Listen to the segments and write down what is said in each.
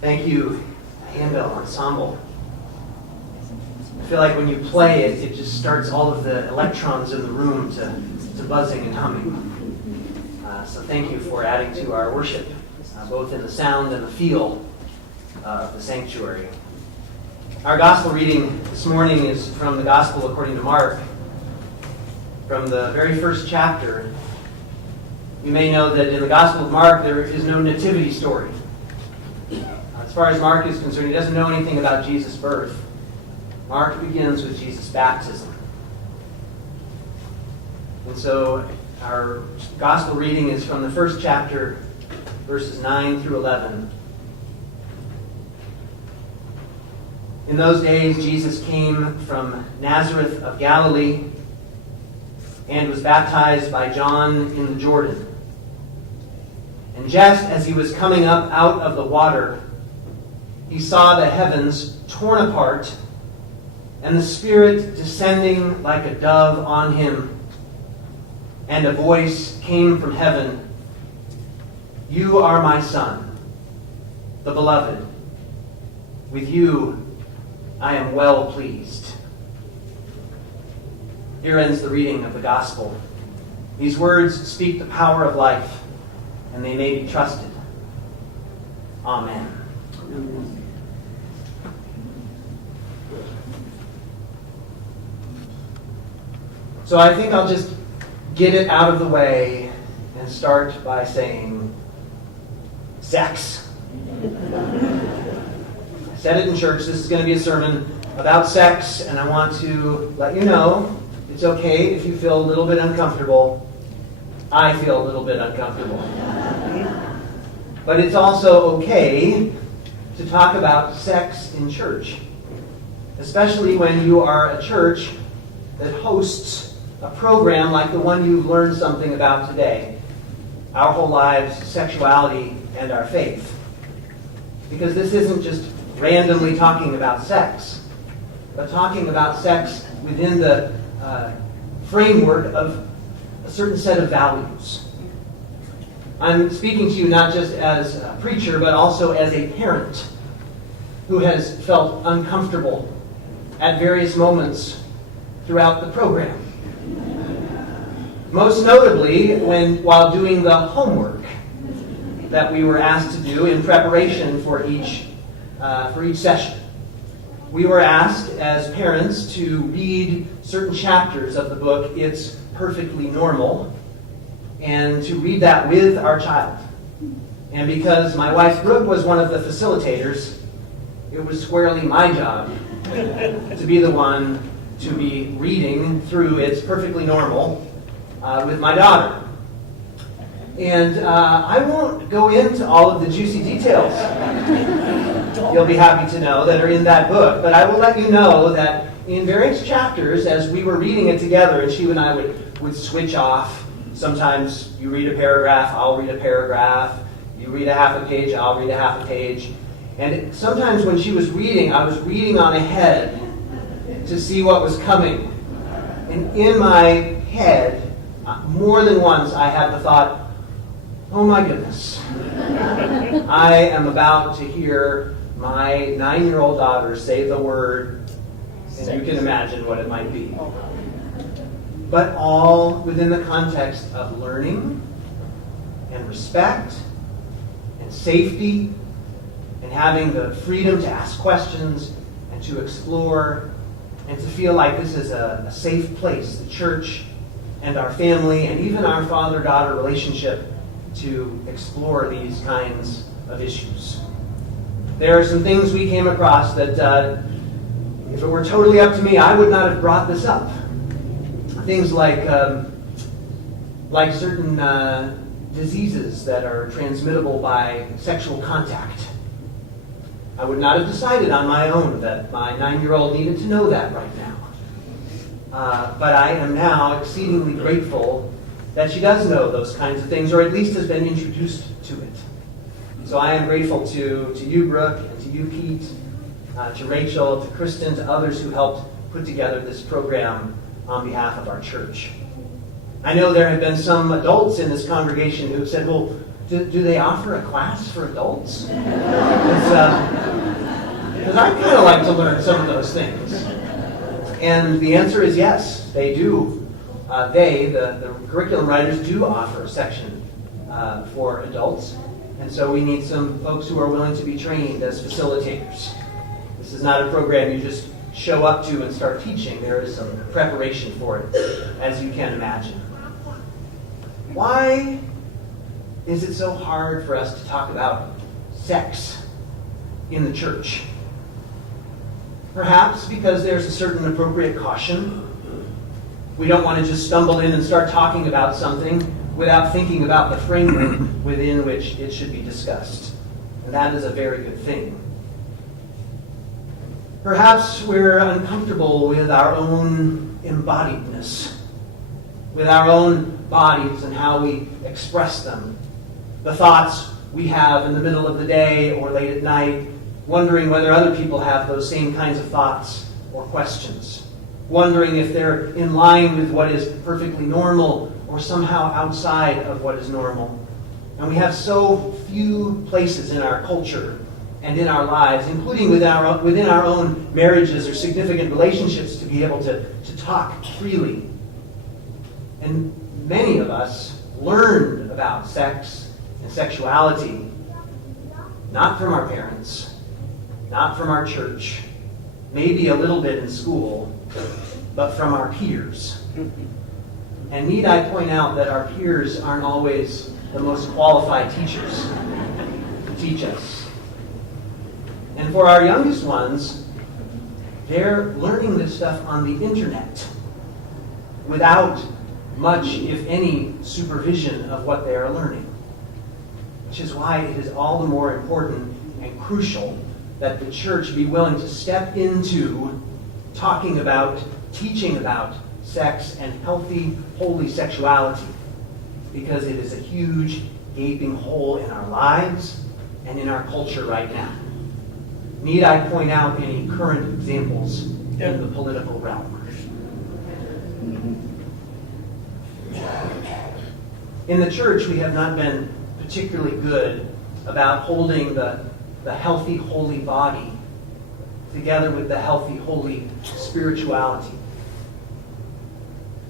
Thank you, handbell ensemble. I feel like when you play it, it just starts all of the electrons in the room to buzzing and humming. So thank you for adding to our worship, both in the sound and the feel of the sanctuary. Our gospel reading this morning is from the Gospel according to Mark, from the very first chapter. You may know that in the Gospel of Mark there is no nativity story. As far as Mark is concerned, he doesn't know anything about Jesus' birth. Mark begins with Jesus' baptism. And so our gospel reading is from the first chapter, verses 9 through 11. In those days, Jesus came from Nazareth of Galilee and was baptized by John in the Jordan. And just as he was coming up out of the water, he saw the heavens torn apart and the Spirit descending like a dove on him. And a voice came from heaven, "You are my Son, the Beloved. With you I am well pleased." Here ends the reading of the Gospel. These words speak the power of life, and they may be trusted. Amen. So I think I'll just get it out of the way and start by saying sex. I said it in church. This is going to be a sermon about sex, and I want to let you know it's okay if you feel a little bit uncomfortable. I feel a little bit uncomfortable. But it's also okay to talk about sex in church, especially when you are a church that hosts a program like the one you've learned something about today, Our Whole Lives, Sexuality, and Our Faith. Because this isn't just randomly talking about sex, but talking about sex within the framework of a certain set of values. I'm speaking to you not just as a preacher, but also as a parent who has felt uncomfortable at various moments throughout the program. Most notably while doing the homework that we were asked to do in preparation for each session. We were asked as parents to read certain chapters of the book, It's Perfectly Normal, and to read that with our child. And because my wife Brooke was one of the facilitators, it was squarely my job to be the one to be reading through It's Perfectly Normal with my daughter. And I won't go into all of the juicy details, you'll be happy to know, that are in that book. But I will let you know that in various chapters, as we were reading it together, and she and I would switch off. Sometimes you read a paragraph, I'll read a paragraph. You read a half a page, I'll read a half a page. And sometimes when she was reading, I was reading on ahead to see what was coming. And in my head, more than once, I had the thought, oh my goodness, I am about to hear my 9-year-old daughter say the word, and you can imagine what it might be. But all within the context of learning and respect and safety and having the freedom to ask questions and to explore and to feel like this is a safe place, the church and our family and even our father-daughter relationship, to explore these kinds of issues. There are some things we came across that if it were totally up to me, I would not have brought this up. Things like certain diseases that are transmittable by sexual contact. I would not have decided on my own that my 9-year-old needed to know that right now. But I am now exceedingly grateful that she does know those kinds of things, or at least has been introduced to it. So I am grateful to you, Brooke, and to you, Pete, to Rachel, to Kristen, to others who helped put together this program on behalf of our church. I know there have been some adults in this congregation who have said, well, do they offer a class for adults? Because I'd kind of like to learn some of those things. And the answer is yes, they do. The curriculum writers do offer a section for adults. And so we need some folks who are willing to be trained as facilitators. This is not a program you just show up to and start teaching. There is some preparation for it, as you can imagine. Why is it so hard for us to talk about sex in the church? Perhaps because there's a certain appropriate caution. We don't want to just stumble in and start talking about something without thinking about the framework within which it should be discussed. And that is a very good thing. Perhaps we're uncomfortable with our own embodiedness, with our own bodies and how we express them. The thoughts we have in the middle of the day or late at night, wondering whether other people have those same kinds of thoughts or questions, wondering if they're in line with what is perfectly normal or somehow outside of what is normal. And we have so few places in our culture and in our lives, including within our own marriages or significant relationships, to be able to talk freely. And many of us learned about sex and sexuality not from our parents, not from our church, maybe a little bit in school, but from our peers. And need I point out that our peers aren't always the most qualified teachers to teach us. And for our youngest ones, they're learning this stuff on the internet without much, if any, supervision of what they are learning. Which is why it is all the more important and crucial that the church be willing to step into talking about, teaching about sex and healthy, holy sexuality. Because it is a huge, gaping hole in our lives and in our culture right now. Need I point out any current examples in the political realm? In the church, we have not been particularly good about holding the healthy, holy body together with the healthy, holy spirituality.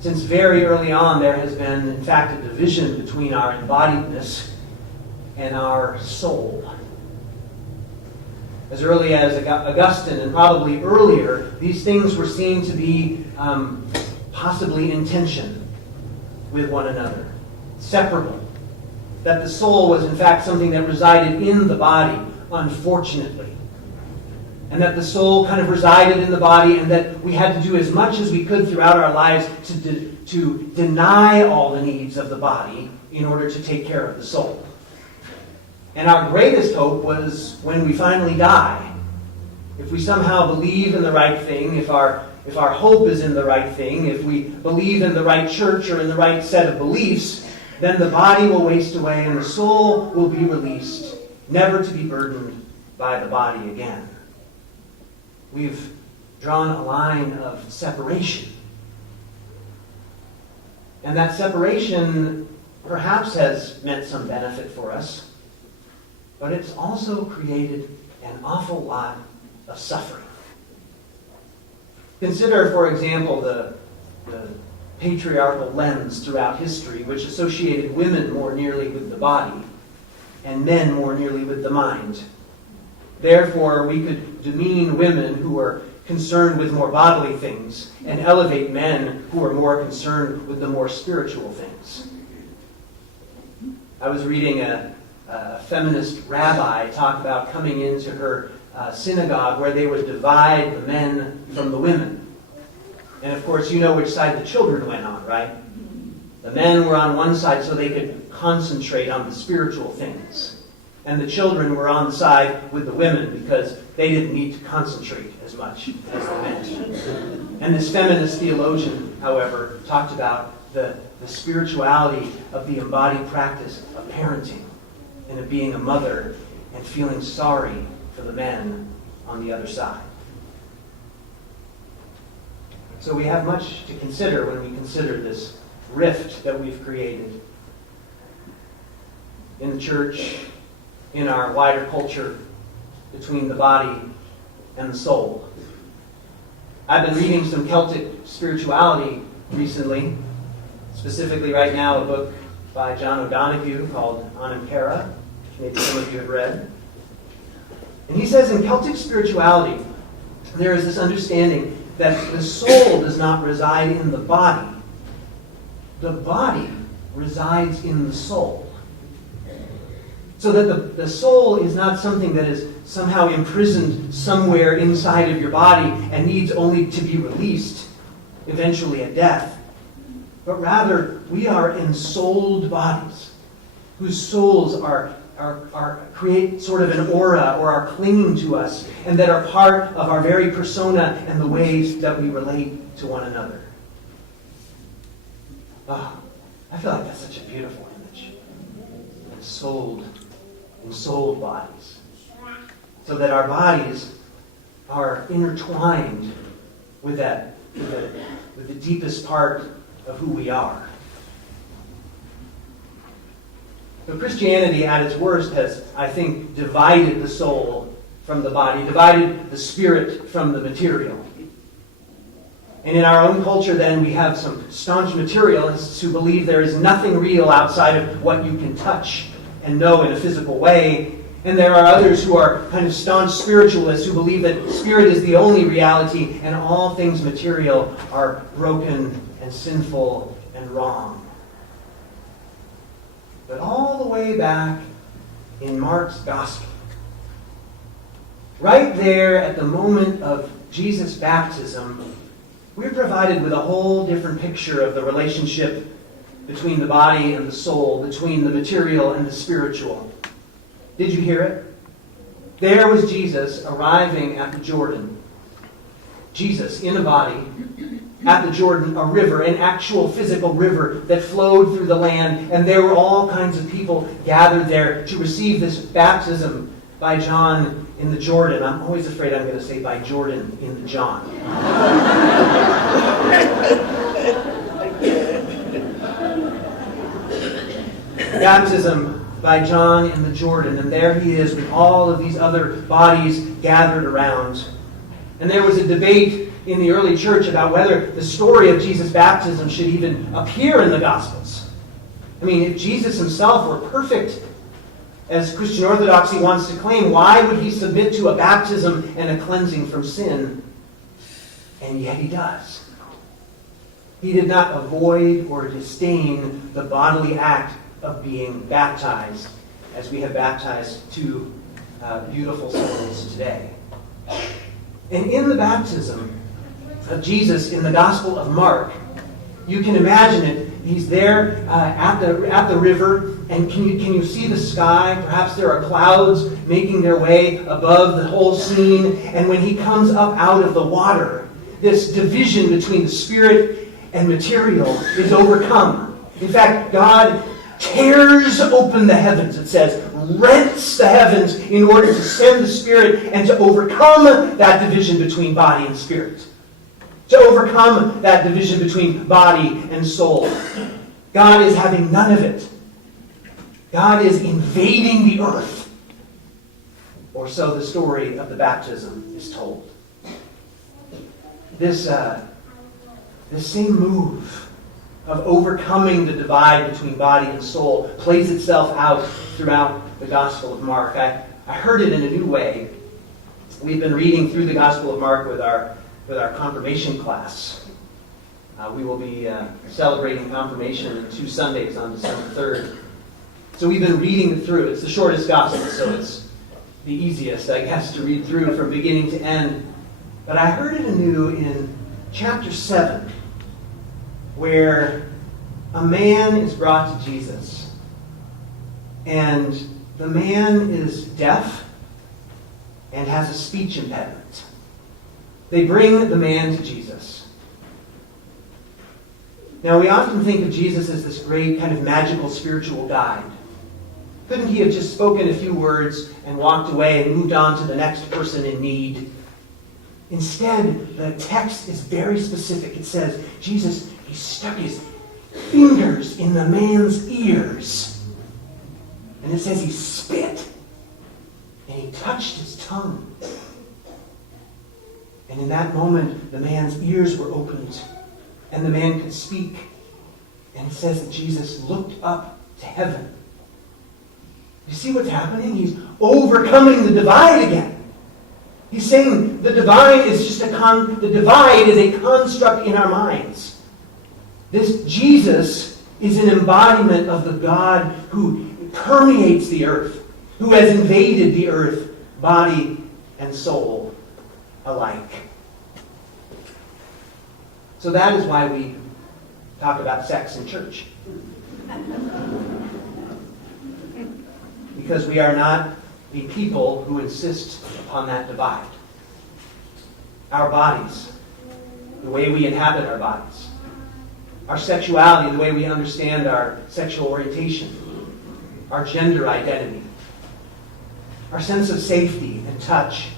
Since very early on, there has been, in fact, a division between our embodiedness and our soul. As early as Augustine, and probably earlier, these things were seen to be possibly in tension with one another, separable. That the soul was, in fact, something that resided in the body, unfortunately. And that the soul kind of resided in the body, and that we had to do as much as we could throughout our lives to deny all the needs of the body in order to take care of the soul. And our greatest hope was when we finally die. If we somehow believe in the right thing, if our hope is in the right thing, if we believe in the right church or in the right set of beliefs, then the body will waste away and the soul will be released, never to be burdened by the body again. We've drawn a line of separation. And that separation perhaps has meant some benefit for us, but it's also created an awful lot of suffering. Consider, for example, the patriarchal lens throughout history, which associated women more nearly with the body and men more nearly with the mind. Therefore, we could demean women who were concerned with more bodily things and elevate men who are more concerned with the more spiritual things. I was reading a feminist rabbi talk about coming into her synagogue where they would divide the men from the women. And of course, you know which side the children went on, right? The men were on one side so they could concentrate on the spiritual things. And the children were on the side with the women because they didn't need to concentrate as much as the men. And this feminist theologian, however, talked about the spirituality of the embodied practice of parenting and of being a mother and feeling sorry for the men on the other side. So we have much to consider when we consider this rift that we've created. in the church, in our wider culture, between the body and the soul. I've been reading some Celtic spirituality recently, specifically right now a book by John O'Donoghue called Anampara, which maybe some of you have read. And he says in Celtic spirituality, there is this understanding that the soul does not reside in the body. The body resides in the soul. So that the soul is not something that is somehow imprisoned somewhere inside of your body and needs only to be released eventually at death. But rather, we are ensouled bodies whose souls create sort of an aura or are clinging to us and that are part of our very persona and the ways that we relate to one another. Oh, I feel like that's such a beautiful image. Ensouled bodies. So that our bodies are intertwined with the deepest part of who we are. So Christianity at its worst has, I think, divided the soul from the body, divided the spirit from the material. And in our own culture, then, we have some staunch materialists who believe there is nothing real outside of what you can touch and know in a physical way. And there are others who are kind of staunch spiritualists who believe that spirit is the only reality and all things material are broken and sinful and wrong. But all the way back in Mark's gospel, right there at the moment of Jesus' baptism, we're provided with a whole different picture of the relationship between the body and the soul, between the material and the spiritual. Did you hear it? There was Jesus arriving at the Jordan. Jesus in a body at the Jordan, a river, an actual physical river that flowed through the land, and there were all kinds of people gathered there to receive this baptism by John in the Jordan. I'm always afraid I'm going to say by Jordan in the John. Baptism by John in the Jordan, and there he is with all of these other bodies gathered around. And there was a debate in the early church about whether the story of Jesus' baptism should even appear in the Gospels. I mean, if Jesus himself were perfect, as Christian orthodoxy wants to claim, why would he submit to a baptism and a cleansing from sin? And yet he does. He did not avoid or disdain the bodily act of being baptized, as we have baptized two beautiful souls today. And in the baptism of Jesus in the Gospel of Mark, you can imagine it. He's there at the river, and can you see the sky? Perhaps there are clouds making their way above the whole scene. And when he comes up out of the water, this division between the spirit and material is overcome. In fact, God tears open the heavens, it says, rents the heavens in order to send the Spirit and to overcome that division between body and spirit. To overcome that division between body and soul. God is having none of it. God is invading the earth. Or so the story of the baptism is told. This same move of overcoming the divide between body and soul plays itself out throughout the Gospel of Mark. I heard it in a new way. We've been reading through the Gospel of Mark with our confirmation class. We will be celebrating confirmation in 2 Sundays on December 3rd. So we've been reading it through. It's the shortest Gospel, so it's the easiest, I guess, to read through from beginning to end. But I heard it anew in chapter 7, where a man is brought to Jesus. And the man is deaf and has a speech impediment. They bring the man to Jesus. Now, we often think of Jesus as this great kind of magical spiritual guide. Couldn't he have just spoken a few words and walked away and moved on to the next person in need? Instead, the text is very specific. It says, Jesus, he stuck his fingers in the man's ears. And it says he spit. And he touched his tongue. And in that moment, the man's ears were opened. And the man could speak. And it says that Jesus looked up to heaven. You see what's happening? He's overcoming the divide again. He's saying the divide is just the divide is a construct in our minds. This Jesus is an embodiment of the God who permeates the earth, who has invaded the earth, body and soul alike. So that is why we talk about sex in church. Because we are not a people who insist upon that divide. Our bodies, the way we inhabit our bodies, our sexuality, the way we understand our sexual orientation, our gender identity, our sense of safety and touch,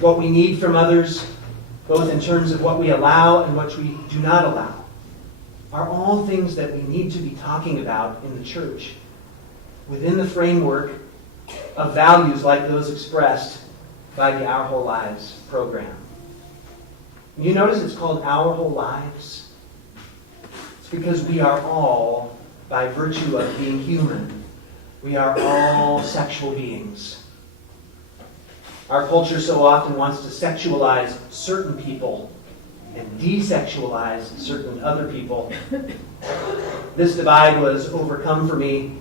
what we need from others, both in terms of what we allow and what we do not allow, are all things that we need to be talking about in the church within the framework of values like those expressed by the Our Whole Lives program. You notice it's called Our Whole Lives? It's because we are all, by virtue of being human, we are all sexual beings. Our culture so often wants to sexualize certain people and desexualize certain other people. This divide was overcome for me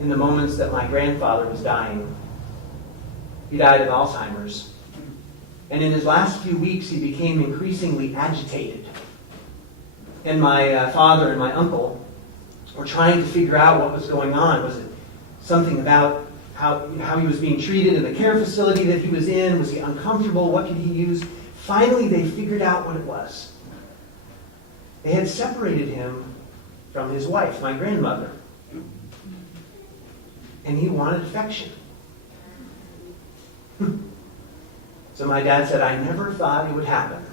in the moments that my grandfather was dying. He died of Alzheimer's. And in his last few weeks, he became increasingly agitated. And my father and my uncle were trying to figure out what was going on. Was it something about how he was being treated in the care facility that he was in? Was he uncomfortable? What could he use? Finally, they figured out what it was. They had separated him from his wife, my grandmother. And he wanted affection. So my dad said, I never thought it would happen,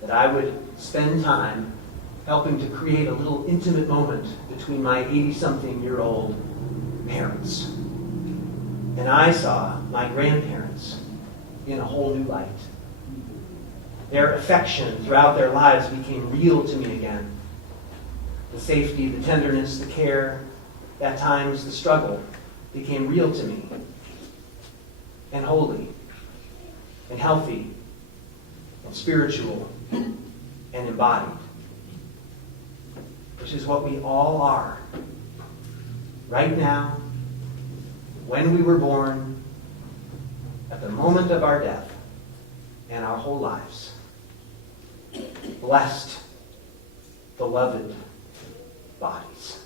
that I would spend time helping to create a little intimate moment between my 80-something-year-old parents. And I saw my grandparents in a whole new light. Their affection throughout their lives became real to me again. The safety, the tenderness, the care, at times the struggle became real to me. And holy, and healthy, and spiritual, and embodied. Which is what we all are. Right now, when we were born, at the moment of our death, and our whole lives. Blessed, beloved bodies.